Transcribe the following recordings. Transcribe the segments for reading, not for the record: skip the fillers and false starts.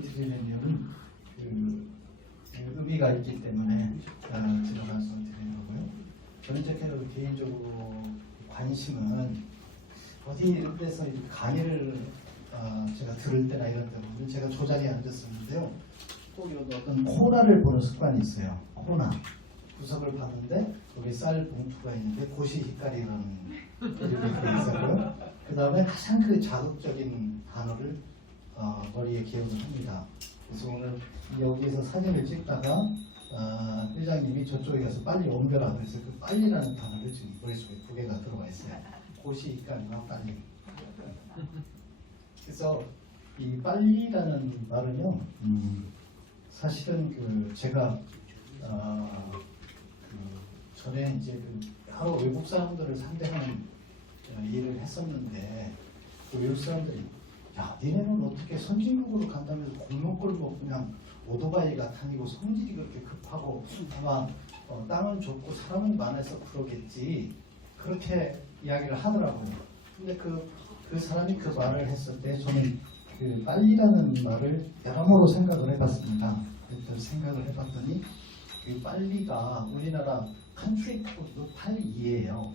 드리는 이유는 의미가 있기 때문에 제가 말씀드리는 거고요. 저는 개인적으로 관심은 어디 이런 데서 강의를 제가 들을 때나 이런 때 보면 제가 조장에 앉았었는데요. 꼭 어떤 코나를 보는 습관이 있어요. 코나 구석을 봤는데 거기 쌀 봉투가 있는데 고시히카리라는 이렇게 있었고요. 그 다음에 가장 그 자극적인 단어를 머리에 기억을 합니다. 그래서 오늘 여기에서 사진을 찍다가 회장님이 저쪽에 가서 빨리 옮겨라 그래서 그 빨리라는 단어를 지금 머릿속에 두 개가 들어가 있어요. 고시히카리와 빨리. 그래서 이 빨리라는 말은요, 사실은 제가 전에 이제 여러 외국 사람들을 상대하는 일을 했었는데 그 외국 사람들이 야, 니네는 어떻게 선진국으로 간다면서 골목골목 그냥 오토바이가 다니고 성질이 그렇게 급하고 아마 땅은 좁고 사람은 많아서 그러겠지 그렇게 이야기를 하더라고요. 근데 그 사람이 그 말을 했을 때 저는 그 빨리라는 말을 여러모로 생각을 해봤습니다. 그래서 생각을 해봤더니 그 빨리가 우리나라 컨트리 코드도 82예요.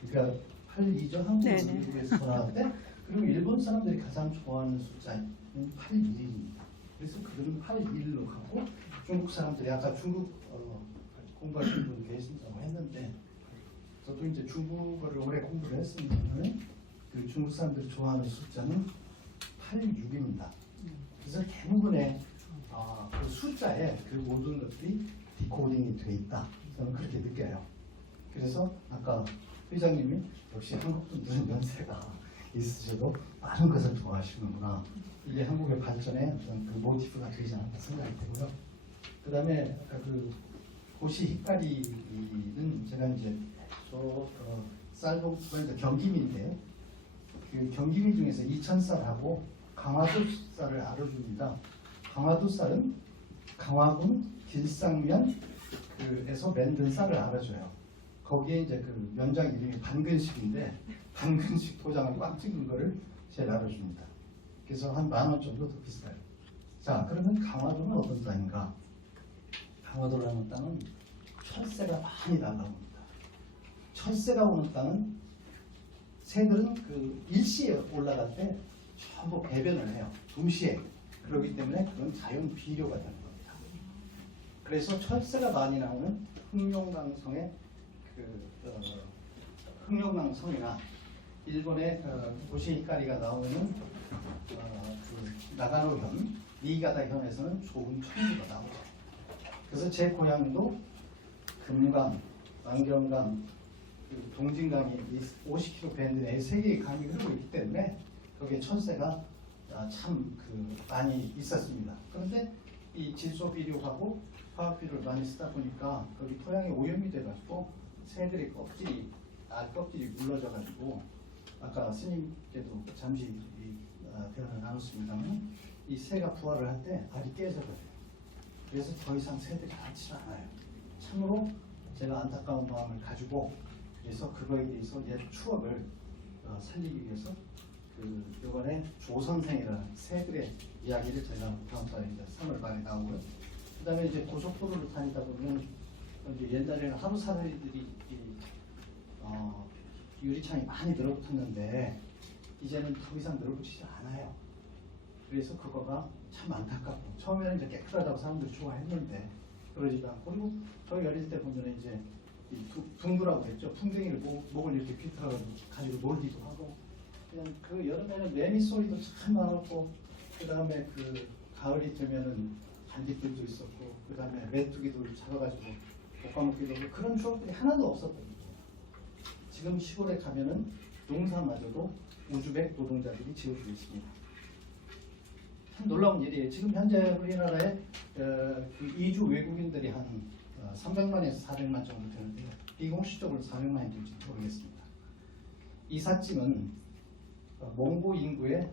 그러니까 82죠. 한국에서 나올 때 그리고 일본 사람들이 가장 좋아하는 숫자는 81입니다. 그래서 그들은 81로 가고 중국 사람들이 아까 중국 공부하시는 분 계신다고 했는데 저도 이제 중국어를 오래 공부를 했으면 그 중국 사람들이 좋아하는 숫자는 86입니다. 그래서 대부분의 그 숫자에 그 모든 것들이 디코딩이 돼 있다. 저는 그렇게 느껴요. 그래서 아까 회장님이 역시 한국 분들은 연세가 있으셔도 많은 것을 좋아하시는구나. 이게 한국의 발전에 어떤 그 모티브가 되지 않을까 생각이 되고요. 그 다음에 그 고시히카리는 제가 이제 쌀봉투가 이제 경기미인데요. 그 경기미 중에서 이천쌀하고 강화도 쌀을 알아줍니다. 강화도 쌀은 강화군 길상면에서 만든 쌀을 알아줘요. 거기에 이제 그 면장 이름이 반근식인데 반근식 도장을 꽉 찍은 거를 제일 알아줍니다. 그래서 한 10,000원 정도 더 비싸요. 자, 그러면 강화도는 어떤 땅인가? 강화도라는 땅은 철새가 많이 날라옵니다. 철새가 오는 땅은 새들은 그 일시에 올라갈 때 전부 배변을 해요. 동시에. 그렇기 때문에 그건 자연 비료가 되는 겁니다. 그래서 철새가 많이 나오는 흑룡강성의 흑룡강성이나 일본의 고시히카리가 나오는 그 나가노현, 니가다현에서는 좋은 청주가 나오죠. 그래서 제 고향도 금강, 안경강, 그 동진강이 50km 밴드 내에 3개의 강이 흐르고 있기 때문에 거기에 철새가 참 많이 있었습니다. 그런데 이 질소 비료하고 화학 비료를 많이 쓰다 보니까 거기 토양이 오염이 돼가지고 새들의 껍질이 물러져가지고 아까 스님께도 잠시 대화를 나눴습니다만 이 새가 부화를 할 때 알이 깨져버려요. 그래서 더 이상 새들이 많지 않아요. 참으로 제가 안타까운 마음을 가지고 그래서 그거에 대해서 옛 추억을 살리기 위해서 이번에 조선생이라는 새들의 이야기를 제가 다음 달에 이제 3월 말에 나오고요. 그 다음에 이제 고속도로를 다니다 보면 이제 옛날에는 하루 사다리들이 유리창이 많이 늘어붙었는데 이제는 더 이상 늘어붙이지 않아요. 그래서 그거가 참 안타깝고 처음에는 이제 깨끗하다고 사람들이 좋아했는데 그러지도 않고 그리고 저희 어릴 때 보면 이제 둥그라고 했죠. 풍뎅이를 목을 이렇게 비틀어 가지고 놀기도 하고 그냥 그 여름에는 매미 소리도 참 많았고 그 다음에 그 가을이 되면은 반딧불도 있었고 그 다음에 메뚜기도 잡아가지고 볶아먹기도 하고 그런 추억들이 하나도 없었거든요. 지금 시골에 가면은 농사마저도 우즈벡 노동자들이 지어주고 있습니다. 참 놀라운 일이에요. 지금 현재 우리나라에 그 이주 외국인들이 한 300만에서 400만 정도 되는데 비공식적으로 400만이 될지 모르겠습니다. 이삿짐은 몽고 인구의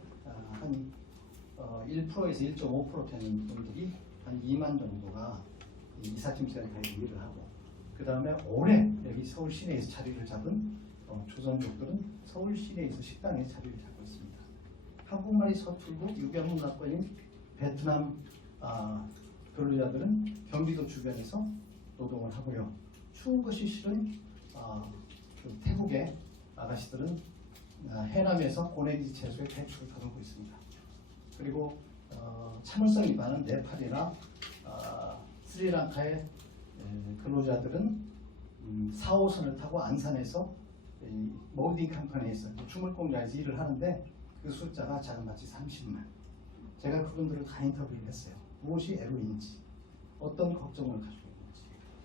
한 1%에서 1.5% 되는 분들이 한 2만 정도가 이삿짐 센터에 일을 하고 그 다음에 올해 여기 서울 시내에서 자리를 잡은 조선족들은 서울 시내에서 식당에 자리를 잡고 있습니다. 한국말이 서툴고 유교 문화권인 베트남 근로자들은 경기도 주변에서 노동을 하고요. 추운 것이 싫은 그 태국의 아가씨들은 해남에서 고래지 채소에 배추를 다듬고 있습니다. 그리고 참을성이 많은 네팔이나 스리랑카의 근로자들은 4호선을 타고 안산에서 모딩 컴퍼니에서 주물 공장에서 일을 하는데 그 숫자가 자그마치 30만. 제가 그분들을 다 인터뷰를 했어요. 무엇이 애로인지, 어떤 걱정을 가지고 있는지.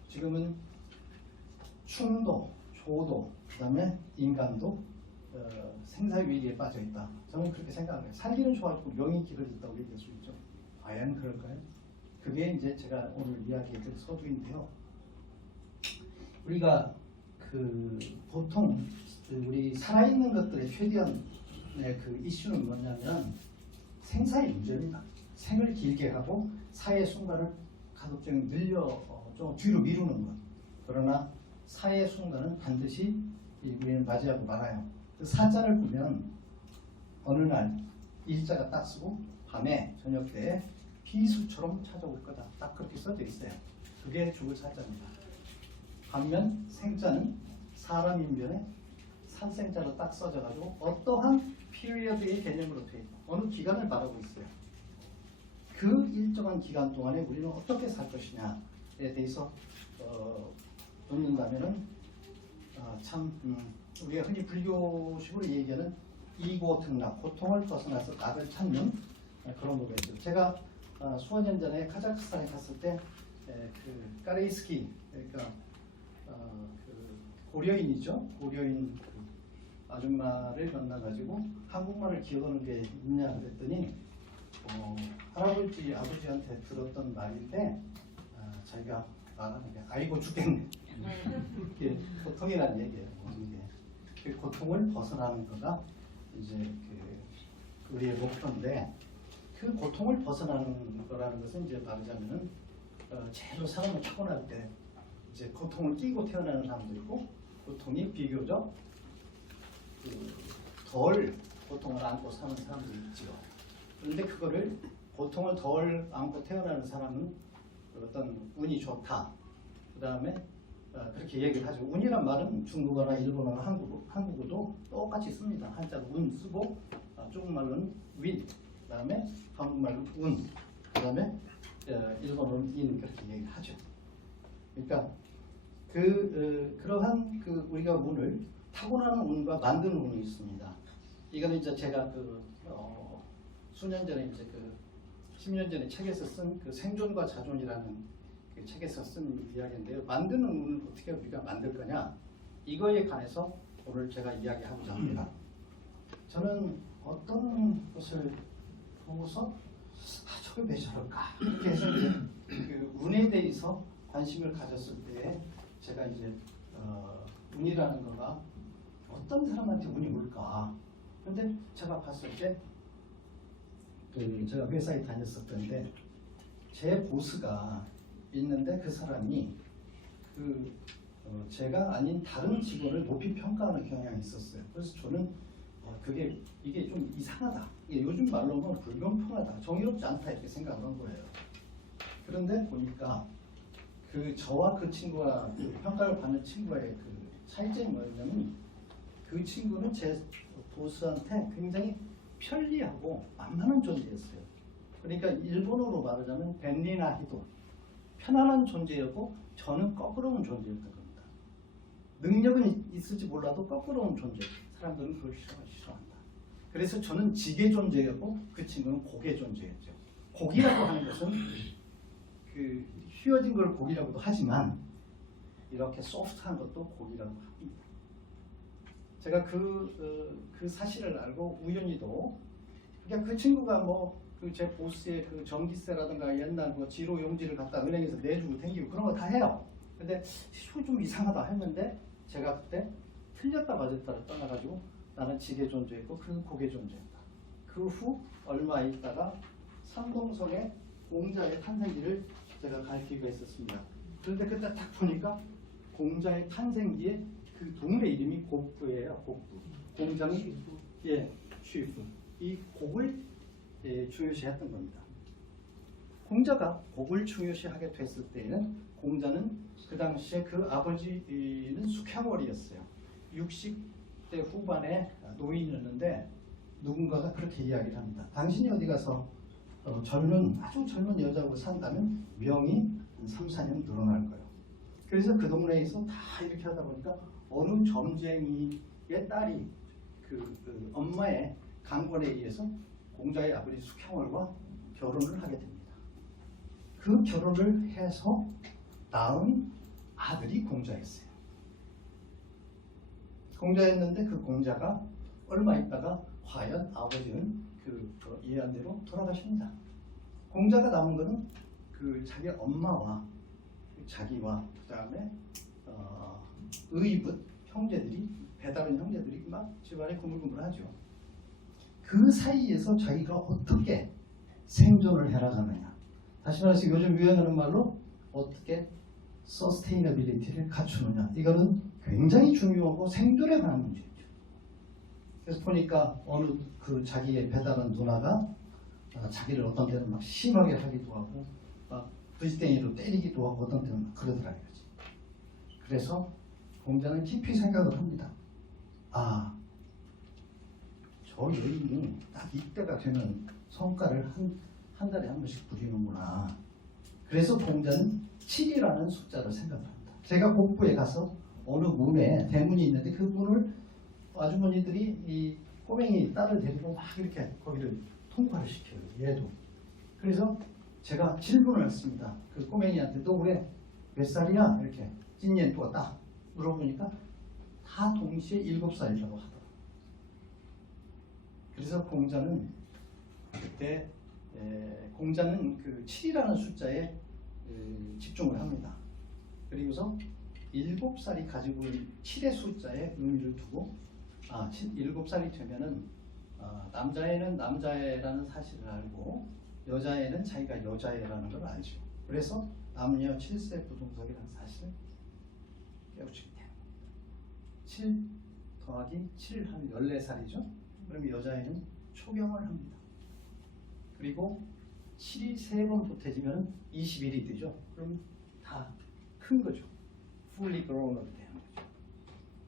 지금은 충도, 조도, 그 다음에 인간도 생사위기에 빠져 있다. 저는 그렇게 생각을 해요. 살기는 좋아지고 명이 길어졌다고 얘기할 수 있죠. 과연 그럴까요? 그게 이제 제가 오늘 이야기해드릴 서두인데요. 우리가 보통 우리 살아있는 것들의 최대한 그 이슈는 뭐냐면 생사의 문제입니다. 생을 길게 하고 사회 순간을 가급적 좀 뒤로 미루는 것. 그러나 사회 순간은 반드시 우리는 맞이하고 말아요. 그 사자를 보면 어느 날 일자가 딱 쓰고 밤에 저녁 때 비수처럼 찾아올 거다. 딱 그렇게 써져 있어요. 그게 죽을 사자입니다. 반면 생자는 사람 인변에 산생자로 딱 써져가지고 어떠한 피리어드의 개념으로 되어 있고 어느 기간을 말하고 있어요. 그 일정한 기간 동안에 우리는 어떻게 살 것이냐에 대해서 묻는다면은 우리가 흔히 불교식으로 얘기하는 이고특락, 고통을 벗어나서 나를 찾는 그런 거가 있죠. 제가 수년 전에 카자흐스탄에 갔을 때 그 까레이스키 그러니까 그 고려인이죠. 고려인 그 아줌마를 만나가지고 한국말을 기억하는 게 있냐 그랬더니 할아버지 아버지한테 들었던 말인데 자기가 말하는 게 아이고 죽겠네. 이게 고통이라는 얘기예요. 그 고통을 벗어나는 거가 이제 그 우리의 목표인데 그 고통을 벗어나는 거라는 것은 이제 말하자면은 제로 사람을 타고날 때 이제 고통을 끼고 태어나는 사람도 있고 고통이 비교적 덜 고통을 안고 사는 사람도 있죠. 그런데 그거를 고통을 덜 안고 태어나는 사람은 어떤 운이 좋다. 그 다음에 그렇게 얘기를 하죠. 운이란 말은 중국어나 일본어나 한국어도 똑같이 씁니다. 한자로 운 쓰고 중국말로는 윈, 그 다음에 한국말로 운, 그 다음에 일본어는 인 그렇게 얘기를 하죠. 그러니까 그러한 우리가 운을 타고나는 운과 만드는 운이 있습니다. 이거는 이제 제가 수년 전에 이제 10년 전에 책에서 쓴 생존과 자존이라는 그 책에서 쓴 이야기인데요. 만드는 운을 어떻게 우리가 만들 거냐 이거에 관해서 오늘 제가 이야기하고자 합니다. 저는 어떤 것을 보고서 저게 왜 저럴까 이렇게 해서 그 운에 대해서 관심을 가졌을 때 제가 이제 운이라는 거가 어떤 사람한테 운이 올까. 그런데 제가 봤을 때 제가 회사에 다녔었던데 제 보스가 있는데 그 사람이 제가 아닌 다른 직원을 높이 평가하는 경향이 있었어요. 그래서 저는 이게 좀 이상하다. 이게 요즘 말로는 불공평하다. 정의롭지 않다 이렇게 생각을 한 거예요. 그런데 보니까 저와 그 친구가 평가를 받는 친구의 차이점이 뭐였냐면 그 친구는 제 보스한테 굉장히 편리하고 만만한 존재였어요. 그러니까 일본어로 말하자면 벤리나히도 편안한 존재였고 저는 거꾸로운 존재였던 겁니다. 능력은 있을지 몰라도 거꾸로운 존재. 사람들은 그걸 싫어한다. 그래서 저는 지게 존재였고 그 친구는 고개 존재였죠. 고기라고 하는 것은 휘어진 걸 고기라고도 하지만 이렇게 소프트한 것도 고기라고 합니다. 제가 그 사실을 알고 우연히도 그냥 그 친구가 제 보스의 전기세라든가 옛날 지로 용지를 갖다 은행에서 내주고 댕기고 그런 거 다 해요. 근데 좀 이상하다 했는데 제가 그때 틀렸다 맞았다를 떠나가지고 나는 지게 존재였고 그는 고개 존재였다. 그 후 얼마 있다가 삼동성의 공자의 탄생기를 제가 갈 기회가 있었습니다. 그런데 그때 딱 보니까 공자의 탄생기에 그 동네 이름이 곡부예요. 곡부. 공자는 쉬프. 이 곡을 중요시했던 겁니다. 공자가 곡을 중요시하게 됐을 때에는 공자는 그 당시에 그 아버지는 숙향월이었어요. 60대 후반의 노인이었는데 누군가가 그렇게 이야기를 합니다. 당신이 어디 가서 아주 젊은 여자하고 산다면 명이 한 3, 4년 늘어날 거예요. 그래서 그 동네에서 다 이렇게 하다 보니까 어느 점쟁이의 딸이 그 엄마의 강권에 의해서 공자의 아버지 숙향월과 결혼을 하게 됩니다. 그 결혼을 해서 낳은 아들이 공자였어요. 공자였는데 그 공자가 얼마 있다가 과연 아버지는 그 예언대로 돌아가십니다. 공자가 남은 거는 그 자기 엄마와 자기와 그 다음에 의붓 형제들이 배다른 형제들이 막 집안에 꾸물꾸물하죠. 그 사이에서 자기가 어떻게 생존을 해나가느냐. 다시 말해서 요즘 유행하는 말로 어떻게 서스테이너빌리티를 갖추느냐. 이거는 굉장히 중요하고 생존에 관한 문제죠. 그래서 보니까 어느 그 자기의 배다른 누나가 자기를 어떤 때는 막 심하게 하기도 하고 막 부지땡이로 때리기도 하고 어떤 때는 막 그러더라고요. 그래서 공자는 깊이 생각을 합니다. 아, 저 여인이 딱 이때가 되면 성과를 한 달에 한 번씩 부리는구나. 그래서 공자는 7이라는 숫자를 생각합니다. 제가 곡부에 가서 어느 문에 대문이 있는데 그 문을 아주머니들이 이 꼬맹이 딸을 데리고 막 이렇게 거기를 통과를 시켜요. 얘도. 그래서 제가 질문을 했습니다. 그 꼬맹이한테 너 왜 몇 살이야? 이렇게 찐년도가 딱 물어보니까 다 동시에 7살이라고 하더라고요. 그래서 공자는 그때 공자는 그 7이라는 숫자에 집중을 합니다. 그리고서 7살이 가지고 있는 7의 숫자에 의미를 두고 7살이 되면은 남자애는 남자애라는 사실을 알고 여자애는 자기가 여자애라는 걸 알죠. 그래서 남녀 7세 부동석이라는 사실을 깨우치게 됩니다. 7 더하기 7 하면 14살이죠. 그러면 여자애는 초경을 합니다. 그리고 7이 3번 보태지면 21이 되죠. 그럼 다 큰 거죠. fully grown-up 되는 거죠.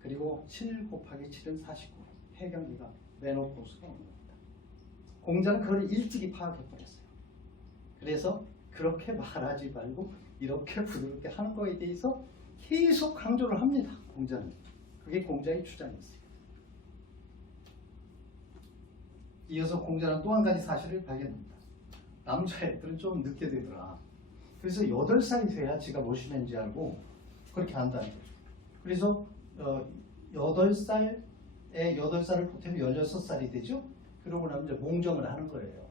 그리고 7 곱하기 7은 49. 해경기가 메노포스가 오는 겁니다. 공자는 그걸 일찍이 파악해버렸어요. 그래서 그렇게 말하지 말고 이렇게 부드럽게 하는 거에 대해서 계속 강조를 합니다. 공자는. 그게 공자의 주장이었어요. 이어서 공자는 또 한 가지 사실을 발견합니다. 남자애들은 좀 늦게 되더라. 그래서 8살이 돼야 지가 무엇이 되는지 알고 그렇게 한다는 거죠. 그래서 8살에 8살을 보태면 16살이 되죠. 그러고 나면 이제 몽정을 하는 거예요.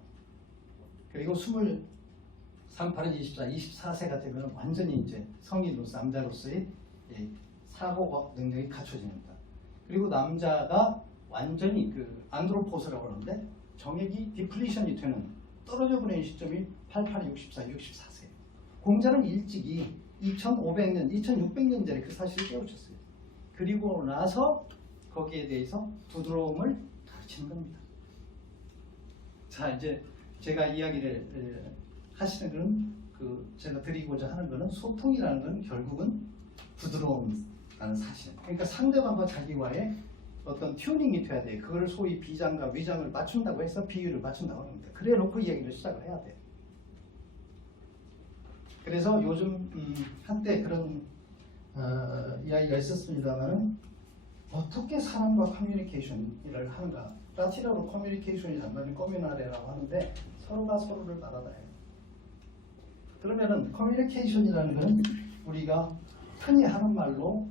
그리고 38은 24세가 되면 완전히 이제 성인으로서 남자로서의 사고 능력이 갖춰집니다. 그리고 남자가 완전히 그 안드로포스라고 하는데 정액이 디플리션이 되는 떨어져 버리는 시점이 88, 64, 64세예요. 공자는 일찍이 2500년, 2600년 전에 그 사실을 깨우쳤어요. 그리고 나서 거기에 대해서 부드러움을 가르치는 겁니다. 자, 이제 제가 이야기를 하시는 거는 제가 드리고자 하는 거는 소통이라는 건 결국은 부드러움이라는 사실. 그러니까 상대방과 자기와의 어떤 튜닝이 돼야 돼요. 그걸 소위 비장과 위장을 맞춘다고 해서 비율을 맞춘다고 합니다. 그래 놓고 이야기를 시작을 해야 돼요. 그래서 요즘 한때 그런 이야기가 있었습니다만은 어떻게 사람과 커뮤니케이션을 하는가. 라틴어로 커뮤니케이션이란 말은 커뮤나레라고 하는데 서로가 서로를 받아들여요. 그러면은 커뮤니케이션이라는 것은 우리가 흔히 하는 말로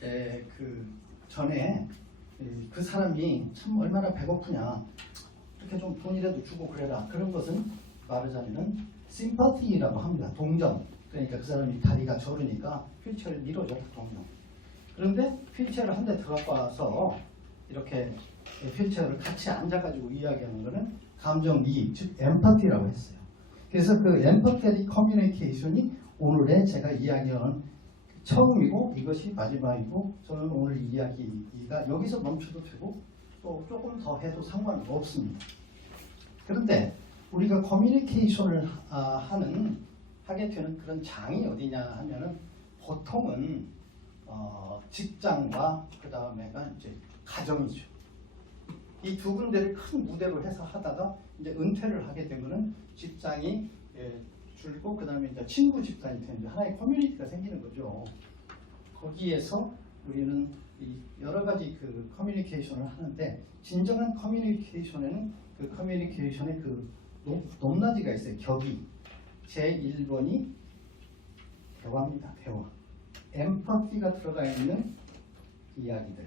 그 전에 그 사람이 참 얼마나 배고프냐 이렇게 좀 돈이라도 주고 그래라 그런 것은 말하자면은 심퍼티라고 합니다. 동정. 그러니까 그 사람이 다리가 저르니까 휠체어를 밀어줘. 동정. 그런데 휠체어를 한 대 들어갖고 와서 이렇게 휠체어를 같이 앉아가지고 이야기하는 거는 감정이입, 즉 엠파티라고 했어요. 그래서 그 엠파테릭 커뮤니케이션이 오늘의 제가 이야기하는 처음이고 이것이 마지막이고 저는 오늘 이야기가 여기서 멈춰도 되고 또 조금 더 해도 상관은 없습니다. 그런데 우리가 커뮤니케이션을 하게 되는 그런 장이 어디냐 하면은 보통은 직장과 그 다음에가 이제 가정이죠. 이 두 군데를 큰 무대로 해서 하다가 이제 은퇴를 하게 되면은 직장이 줄고 그 다음에 이제 친구 집단이 되는 하나의 커뮤니티가 생기는 거죠. 거기에서 우리는 이 여러 가지 그 커뮤니케이션을 하는데 진정한 커뮤니케이션에는 그 커뮤니케이션의 그 높낮이가 있어요. 격이. 제1번이 대화입니다. 대화. 엠파티가 들어가 있는 이야기들.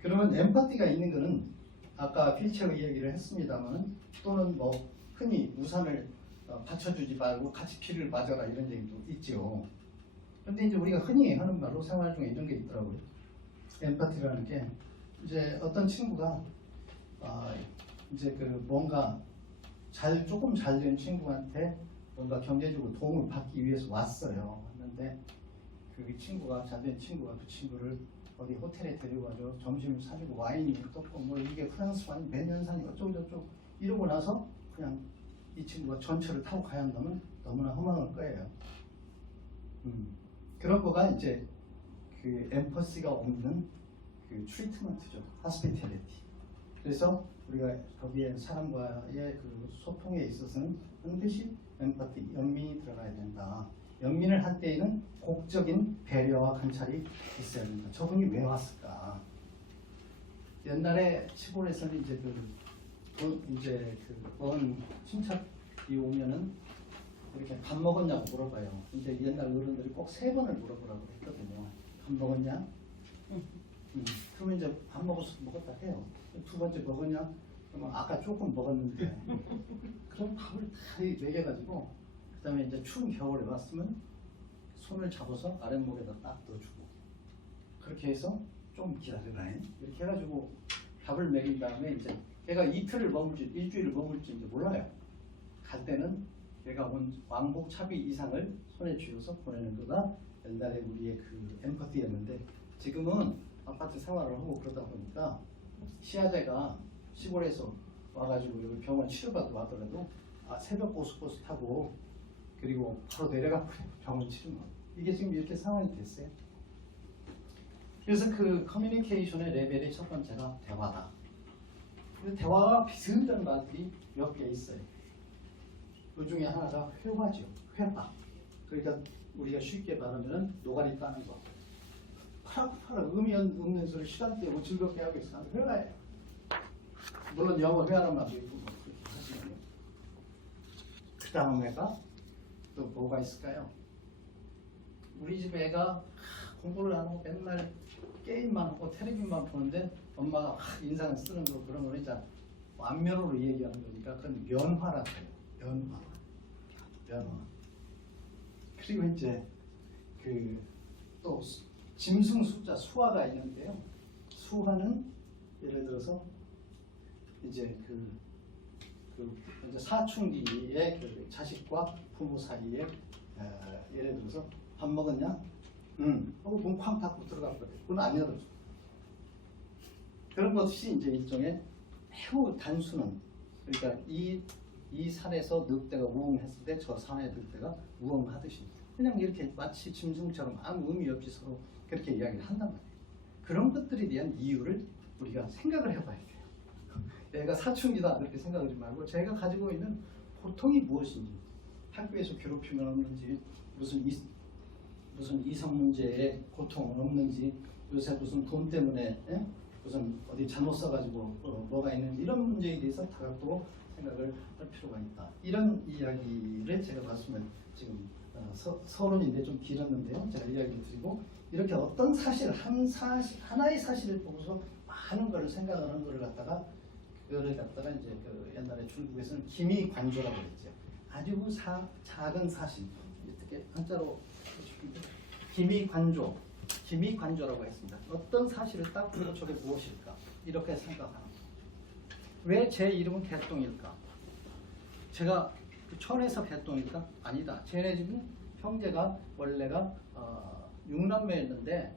그러면 엠파티가 있는 것은 아까 필체의 이야기를 했습니다만 또는 뭐 흔히 우산을 받쳐주지 말고 같이 비를 맞아라 이런 얘기도 있죠. 그런데 이제 우리가 흔히 하는 말로 생활 중에 이런 게 있더라고요. 엠파티라는 게 이제 어떤 친구가 이제 그 뭔가 조금 잘 된 친구한테 뭔가 경제적으로 도움을 받기 위해서 왔어요. 왔는데 그 친구가 잘 된 친구가 그 친구를 어디 호텔에 데려가서 점심을 사주고 와인이 어떻고 뭐 이게 프랑스 와인 몇 년산이 어쩌고저쩌고 이러고 나서 그냥 이 친구가 전철을 타고 가야 한다면 너무나 허망할 거예요. 그런 거가 이제 그 엠퍼시가 없는 그 트리트먼트죠. 하스피탈리티. 그래서 우리가 거기에 사람과의 그 소통에 있어서는 반드시 엠파티, 연민이 들어가야 된다. 연민을 할 때에는 곡적인 배려와 관찰이 있어야 된다. 저분이 왜 왔을까? 옛날에 시골에서는 이제 그먼 친척이 오면은 이렇게 밥 먹었냐고 물어봐요. 근데 옛날 어른들이 꼭 3번을 물어보라고 했거든요. 밥 먹었냐? 그러면 이제 밥 먹었다 해요. 2번째 먹었냐? 그러면 아까 조금 먹었는데. 그럼 밥을 다 먹여가지고 그 다음에 이제 추운 겨울에 왔으면 손을 잡아서 아랫목에다 딱 넣어주고 그렇게 해서 좀 기다려라 이렇게 해가지고 밥을 먹인 다음에 이제 얘가 이틀을 머물지 일주일을 머물지 이제 몰라요. 갈 때는 얘가 온 왕복 차비 이상을 손에 쥐어서 보내는 거가 옛날에 우리의 그 엠퍼티였는데 지금은 아파트 생활을 하고 그러다 보니까 시아제가 시골에서 와가지고 여기 병원 치료받으러 와더라도 새벽 고속버스 타고 그리고 바로 내려가 병원 치료만 이게 지금 이렇게 상황이 됐어요. 그래서 그 커뮤니케이션의 레벨의 첫 번째가 대화다. 근데 대화가 비슷한 말들이 몇 개 있어요. 그 중에 하나가 회화죠. 회화. 그러니까 우리가 쉽게 말하면 노가리 따는 거. 파락파락 의미 없는 소리 시간대에 뭐 즐겁게 하고 있어. 회화예요. 물론 영어 회화란 말도 있고 뭐 그렇게 하시면요. 그 다음 애가 또 뭐가 있을까요? 우리 집 애가 공부를 안 하고 맨날 게임만 하고 텔레비만 보는데 엄마가 인상 쓰는 거 그런 거는 이제 안면으로 얘기하는 거니까 그건 면화라고 해요. 면화. 그리고 이제 그 또 짐승 숫자 수화가 있는데요. 수화는 예를 들어서 이제 이제 사춘기의 그 자식과 부모 사이에 예를 들어서 밥 먹었냐? 응. 하고 문 쾅 닫고 들어갔거든. 그건 안 열어줘. 그런 것이 이제 일종의 매우 단순한 그러니까 이 산에서 늑대가 우엉했을 때 저 산에 늑대가 우엉하듯이 그냥 이렇게 마치 짐승처럼 아무 의미 없이 서로 그렇게 이야기를 한단 말이에요. 그런 것들에 대한 이유를 우리가 생각을 해봐야 돼요. 내가 사춘기다 그렇게 생각하지 말고 제가 가지고 있는 고통이 무엇인지 학교에서 괴롭힘은 없는지 무슨 이성 문제에 고통은 없는지 요새 무슨 돈 때문에 무슨 어디 잘못 써가지고 뭐가 있는지 이런 문제에 대해서 다각도로 생각을 할 필요가 있다. 이런 이야기를 제가 말씀을 지금 서론인데 좀 길었는데요. 제가 이야기를 드리고 이렇게 어떤 사실 하나의 사실을 보고서 많은 걸 생각하는 걸 갖다가 그거를 갖다가 이제 그 옛날에 중국에서는 기미관조라고 했죠. 아주 작은 사실 어떻게 한자로 기미관조라고 했습니다. 어떤 사실을 딱 보고 저게 무엇일까 이렇게 생각하는 거예요. 왜 제 이름은 개똥일까? 제가 천에서 개똥일까? 아니다. 쟤네 집은 형제가 원래가 6남매였는데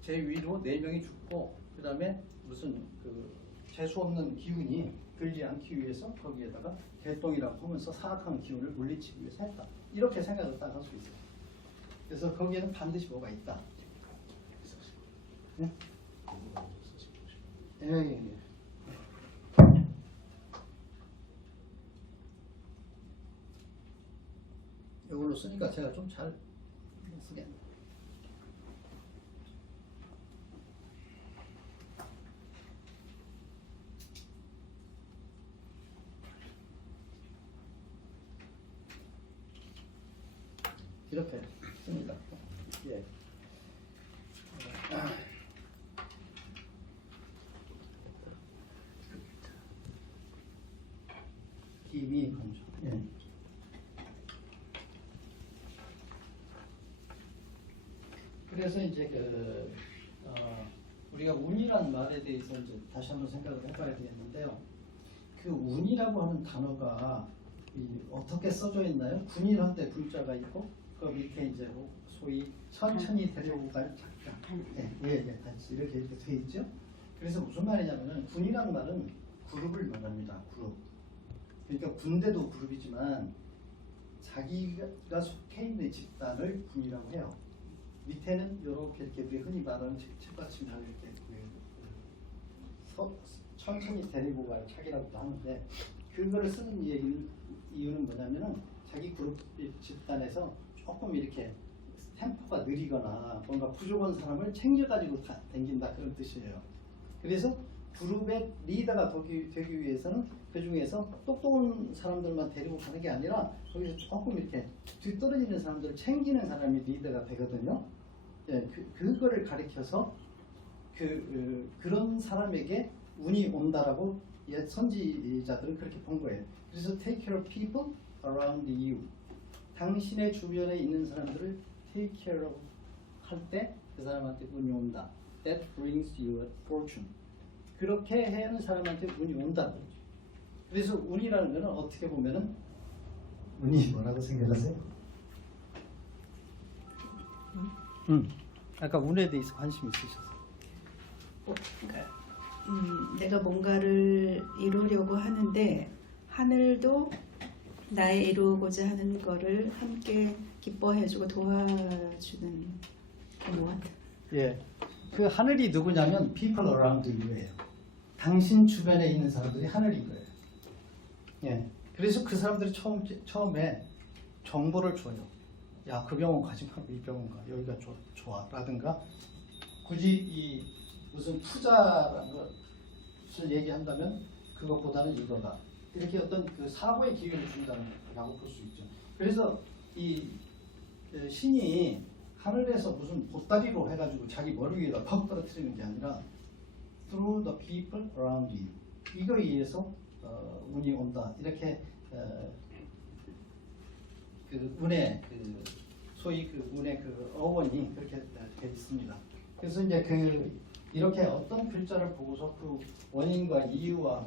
제 위로 4명이 죽고 그다음에 무슨 그 재수 없는 기운이 들지 않기 위해서 거기에다가 대똥이라고 하면서 사악한 기운을 물리치기 위해서 했다. 이렇게 생각을 딱 할 수 있어요. 그래서 거기에는 반드시 뭐가 있다. 네? 예. 이걸로 쓰니까 제가 좀 잘 쓰겠네. 이렇게 씁니다. 예. 기미 검정. 예. 그래서 이제 우리가 운이라는 말에 대해서 이제 다시 한번 생각을 해봐야 되겠는데요. 그 운이라고 하는 단어가 어떻게 써져 있나요? 군이할 때 군자가 있고 그 밑에 이제 소위 천천히 데려오고 갈 작자. 예, 같이 이렇게 돼 있죠. 그래서 무슨 말이냐면은 군이라는 말은 그룹을 말합니다. 그룹. 그러니까 군대도 그룹이지만 자기가 속해 있는 집단을 군이라고 해요. 밑에는 이렇게 우리 흔히 말하는 책받침을 이렇게 천천히 데리고 갈 차기라고도 하는데 그거를 쓰는 이유는 뭐냐면은 자기 그룹 집단에서 조금 이렇게 템포가 느리거나 뭔가 부족한 사람을 챙겨가지고 다닌다 그런 뜻이에요. 그래서 그룹의 리더가 되기 위해서는 그 중에서 똑똑한 사람들만 데리고 가는 게 아니라 거기서 조금 이렇게 뒤떨어지는 사람들을 챙기는 사람이 리더가 되거든요. 예, 그거를 가리켜서 그런 사람에게 운이 온다라고 옛 선지자들은 그렇게 본 거예요. 그래서 take care of people around you. 당신의 주변에 있는 사람들을 take care of 할 때 그 사람한테 운이 온다. That brings you a fortune. 그렇게 하는 사람한테 운이 온다. 그래서 운이라는 것은 어떻게 보면은 운이 뭐라고 생각하세요? 아까 운에 대해서 관심 있으셔서. 그러니까 내가 뭔가를 이루려고 하는데 하늘도 나의 이루고자 하는 거를 함께 기뻐해주고 도와주는 것 같아. 예, 그 하늘이 누구냐면 people around you예요. 당신 주변에 있는 사람들이 하늘인 거예요. 예, 그래서 그 사람들이 처음에 정보를 줘요. 야, 그 병원 가지 말고 이 병원 가. 여기가 좋아. 라든가 굳이 이 무슨 투자라는 것을 얘기한다면 그것보다는 이거다. 이렇게 어떤 그 사고의 기회를 준다라고 볼 수 있죠. 그래서 이 신이 하늘에서 무슨 보따리로 해가지고 자기 머리 위에다 퍽 떨어뜨리는 게 아니라 through the people around you. 이거에 의해서 운이 온다. 이렇게 그 운의 소위 그 운의 그 어원이 그렇게 되어 있습니다. 그래서 이제 이렇게 어떤 글자를 보고서 그 원인과 이유와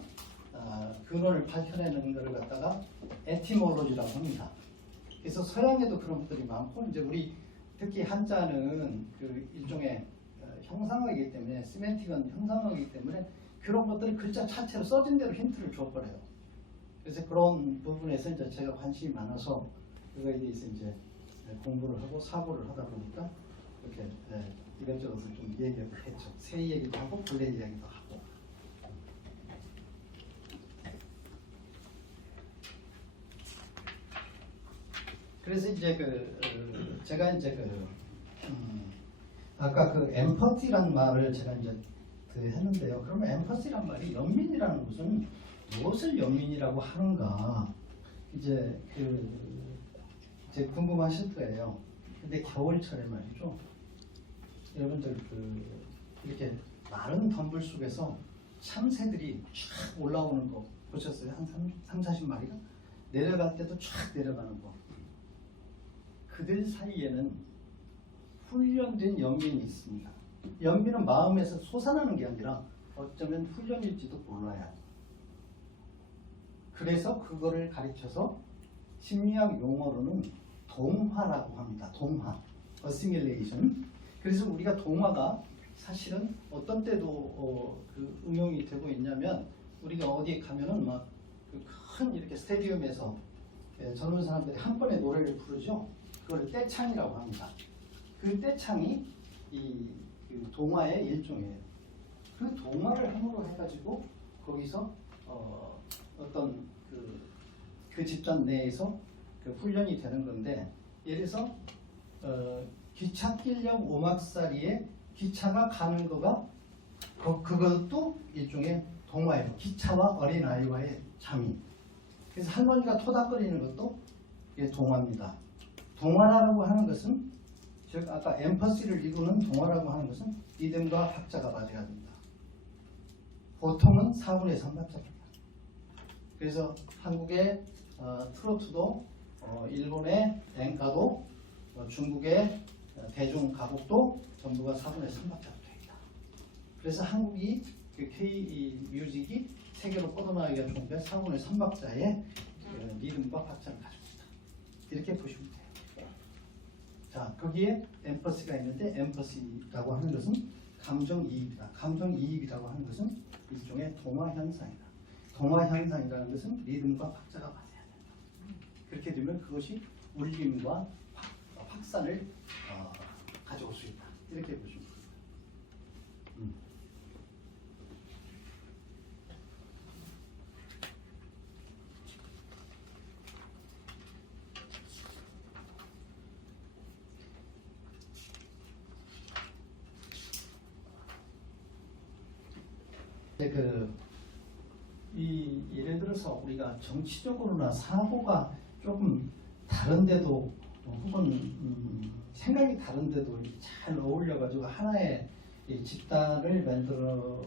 근원을 밝혀내는 것을 갖다가 에티몰로지라고 합니다. 그래서 서양에도 그런 것들이 많고 이제 우리 특히 한자는 그 일종의 형상어이기 때문에 시멘틱은 형상어이기 때문에 그런 것들이 글자 자체로 써진 대로 힌트를 줘버려요. 그래서 그런 부분에서 이제 제가 관심이 많아서 그거에 대해서 이제 공부를 하고 사고를 하다 보니까 이렇게 이것저것 좀 얘기를 했죠. 새 얘기도 하고 본래 이야기도 하고. 그래서 이제 제가 이제 아까 그 엠퍼티라는 말을 제가 이제 했는데요. 그러면 엠퍼티란 말이 연민이라는 것은 무엇을 연민이라고 하는가 이제 이제 궁금하실 거예요. 근데 겨울철에 말이죠. 여러분들 이렇게 마른 덤불 속에서 참새들이 쫙 올라오는 거 보셨어요? 한 40마리가 내려갈 때도 쫙 내려가는 거. 그들 사이에는 훈련된 연민이 있습니다. 연민은 마음에서 솟아나는 게 아니라 어쩌면 훈련일지도 몰라요. 그래서 그거를 가르쳐서 심리학 용어로는 동화라고 합니다. 동화, assimilation. 그래서 우리가 동화가 사실은 어떤 때도 그 응용이 되고 있냐면 우리가 어디에 가면은 막 그 큰 이렇게 스테디움에서 젊은 사람들이 한 번에 노래를 부르죠. 그걸 떼창이라고 합니다. 그 떼창이 그 동화의 일종이에요. 그 동화를 함으로 해가지고 거기서 어떤 그 집단 내에서 그 훈련이 되는 건데, 예를 들어서 기찻길역 오막살이에 기차가 가는 거가 그것도 일종의 동화예요. 기차와 어린아이와의 잠이. 그래서 할머니가 토닥거리는 것도 이게 동화입니다. 동화라고 하는 것은, 즉 아까 엠퍼시를 이루는 동화라고 하는 것은 리듬과 박자가 맞아야 된다. 보통은 4분의 3박자입니다. 그래서 한국의 트로트도, 일본의 엔카도, 중국의 대중 가곡도 전부가 4분의 3박자로 되어 있다. 그래서 한국이 그 K 뮤직이 세계로 뻗어나가기가 좋은 게 4분의 3박자의 리듬과 박자를 가지고 있다. 이렇게 보시면 돼요. 자, 거기에 엠퍼시가 있는데, 엠퍼시라고 하는 것은 감정이입이다. 감정이입이라고 하는 것은 일종의 동화 현상이다. 동화 현상이라는 것은 리듬과 박자가 맞아야 된다. 그렇게 되면 그것이 울림과 확산을 가져올 수 있다. 이렇게 보시면 됩니다. 예를 들어서 우리가 정치적으로나 사고가 조금 다른데도, 혹은 생각이 다른데도 잘 어울려가지고 하나의 집단을 만들어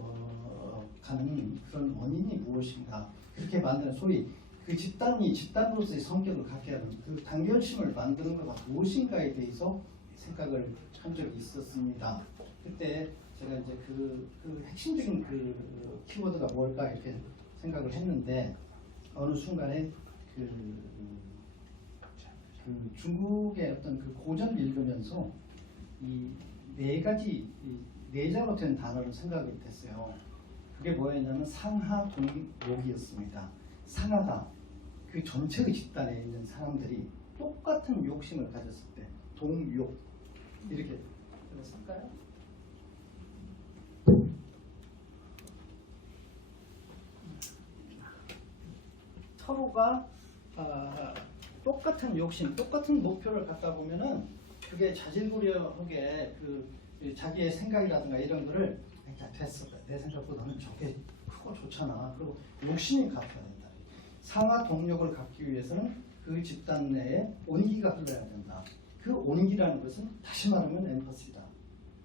가는 그런 원인이 무엇인가, 그렇게 만드는, 소위 그 집단이 집단으로서의 성격을 갖게 하는 그 단결심을 만드는 것가 무엇인가에 대해서 생각을 한 적이 있었습니다. 그때 제가 이제 그 핵심적인 그 키워드가 뭘까 이렇게 생각을 했는데, 어느 순간에 그 중국의 어떤 그 고전을 읽으면서 이 네 가지 네자로 된 단어를 생각이 됐어요. 그게 뭐였냐면 상하 동욕이었습니다. 상하다, 그 전체의 집단에 있는 사람들이 똑같은 욕심을 가졌을 때 동욕, 이렇게 쓸까요? 서로가 똑같은 욕심, 똑같은 목표를 갖다 보면은 그게 자질구레하게 그 자기의 생각이라든가 이런 거를 야, 됐어, 내 생각보다는 저게 크고 좋잖아. 그리고 욕심이 갖춰야 된다. 상하 동력을 갖기 위해서는 그 집단 내에 온기가 흘러야 된다. 그 온기라는 것은 다시 말하면 엠퍼시다.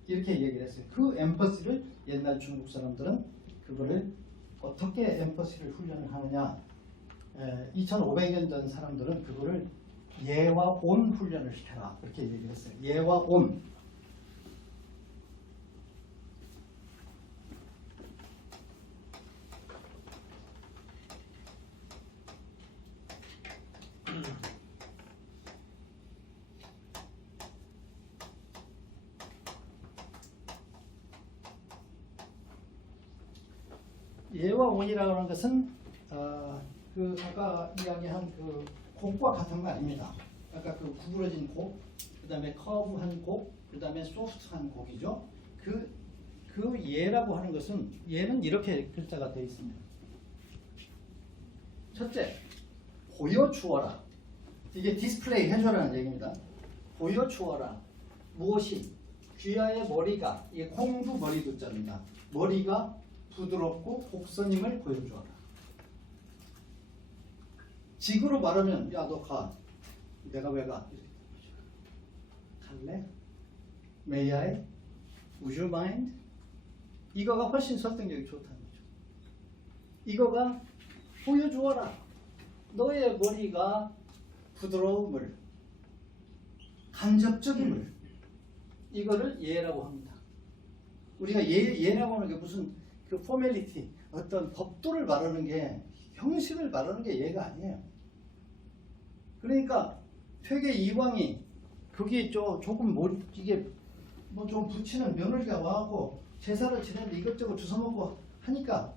이렇게 얘기를 했어요. 그 엠퍼시를 옛날 중국 사람들은 그거를 어떻게 엠퍼시를 훈련을 하느냐, 2500년 전 사람들은 그거를 예와 온 훈련을 시켜라, 그렇게 얘기를 했어요. 예와 온. 예와 온이라고 하는 것은 그 아까 이야기한 그 곡과 같은 거 아닙니다. 아까 그 구부러진 곡, 그 다음에 커브한 곡, 그 다음에 소프트한 곡이죠. 그 예라고 하는 것은, 예는 이렇게 글자가 되어 있습니다. 첫째, 보여주어라. 이게 디스플레이 해줘라는 얘기입니다. 보여주어라. 무엇이? 귀하의 머리가, 이게 콩두 머리도 자입니다. 머리가 부드럽고 곡선임을 보여주어라. 직으로 말하면, 야, 너 가. 내가 왜 가? 갈래? May I? Would you mind? 이거가 훨씬 설득력이 좋다는 거죠. 이거가 보여주어라. 너의 머리가 부드러움을, 간접적임을, 이거를 예라고 합니다. 우리가 예라고 하는 게 무슨 그 포멀리티, 어떤 법도를 말하는 게, 형식을 말하는 게 예가 아니에요. 그러니까 퇴계 이황이 거기에 조금 이게 뭐 좀 붙이는 며느리가 와갖고 제사를 지내는데 이것저것 주워 먹고 하니까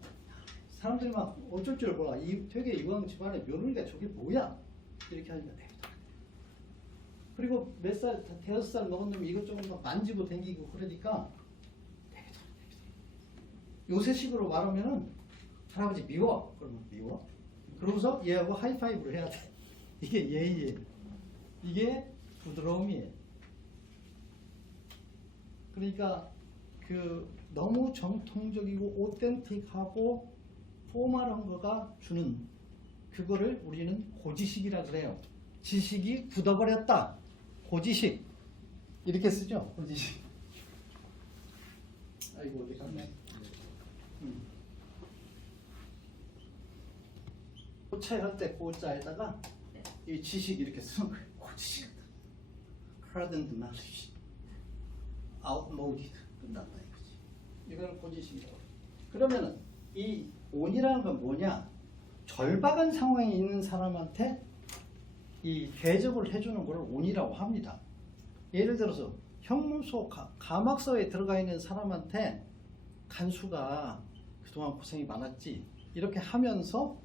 사람들이 막 어쩔 줄 몰라. 되게 이왕 집안에 며느리가 저게 뭐야? 이렇게 하니까 되겠다. 그리고 몇 살, 대여섯 살 먹은 놈이 이것저것 막 만지고 댕기고 그러니까 되겠다. 요새식으로 말하면은 할아버지 미워. 그러면 미워. 그러고서 얘하고 하이파이브를 해야 돼. 이게 예의예요. 이게 부드러움이에요. 그러니까 그 너무 정통적이고 오텐틱하고 포멀한 거가 주는 그거를 우리는 고지식이라 그래요. 지식이 굳어버렸다. 고지식. 이렇게 쓰죠. 고지식. 아이고 어디 갔네. 고차할 때 고자에다가 이 지식 이렇게 쓰는 거예요. 고지식이다. hardened knowledge. outmoded. 끝난다 이거지. 이거는 고지식이라고. 그러면은 이 온이라는 건 뭐냐? 절박한 상황에 있는 사람한테 이 대접을 해주는 걸 온이라고 합니다. 예를 들어서 형무소 가막서에 들어가 있는 사람한테 간수가 그동안 고생이 많았지 이렇게 하면서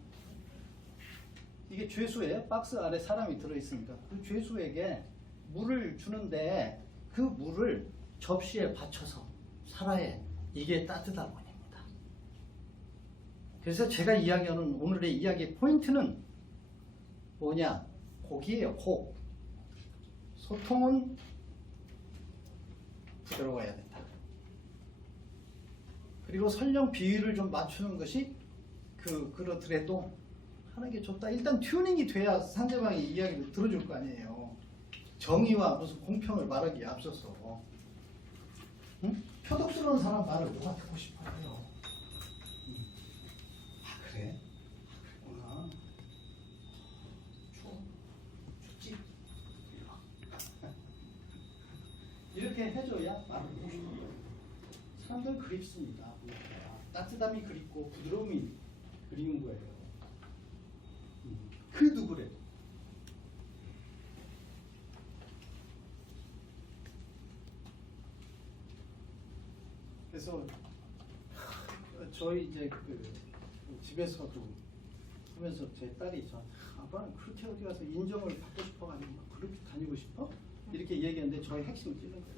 이게 죄수에 박스 아래 사람이 들어있으니까 그 죄수에게 물을 주는데 그 물을 접시에 받쳐서 살아야 이게 따뜻한 원입니다. 그래서 제가 이야기하는 오늘의 이야기의 포인트는 뭐냐? 곡이에요. 곡. 소통은 부드러워야 된다. 그리고 설령 비율을 좀 맞추는 것이 그렇더라도 하는 게 좋다. 일단 튜닝이 돼야 상대방이 이야기를 들어줄 거 아니에요. 정의와 무슨 공평을 말하기에 앞서서. 응? 표독스러운 사람 말을 누가 듣고 싶어요? 아 그래? 아 그랬구나. 추워. 춥지? 이렇게 해줘야 말을 듣고 싶어요. 사람들 그립습니다. 따뜻함이 그립고 부드러움이 그리운 거예요. 그 누구래? 그래서 저희 이제 집에서도 하면서 제 딸이 저한테 아빠는 그렇게 어디 가서 인정을 받고 싶어가지고 그렇게 다니고 싶어? 이렇게 얘기했는데 저의 핵심을 찌는 거예요.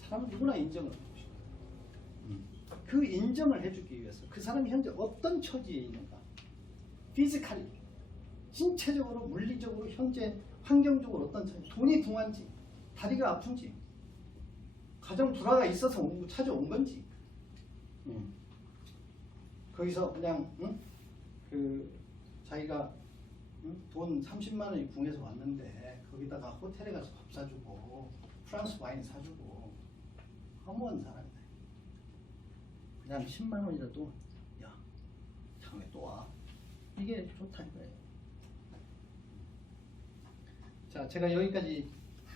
사람은 누구나 인정을 받고 싶어요. 그 인정을 해주기 위해서 그 사람이 현재 어떤 처지에 있는가? 피지컬리, 신체적으로, 물리적으로, 현재 환경적으로 어떤 처지, 돈이 궁한지, 다리가 아픈지, 가정 불화가 있어서 찾아온 건지, 거기서 그냥 자기가 돈 30만 원이 궁해서 왔는데 거기다가 호텔에 가서 밥 사주고 프랑스 와인 사주고 허무한 사람이다. 그냥 10만 원이라도 야 다음에 또 와. 이게 좋다는 거예요. 자, 제가 여기까지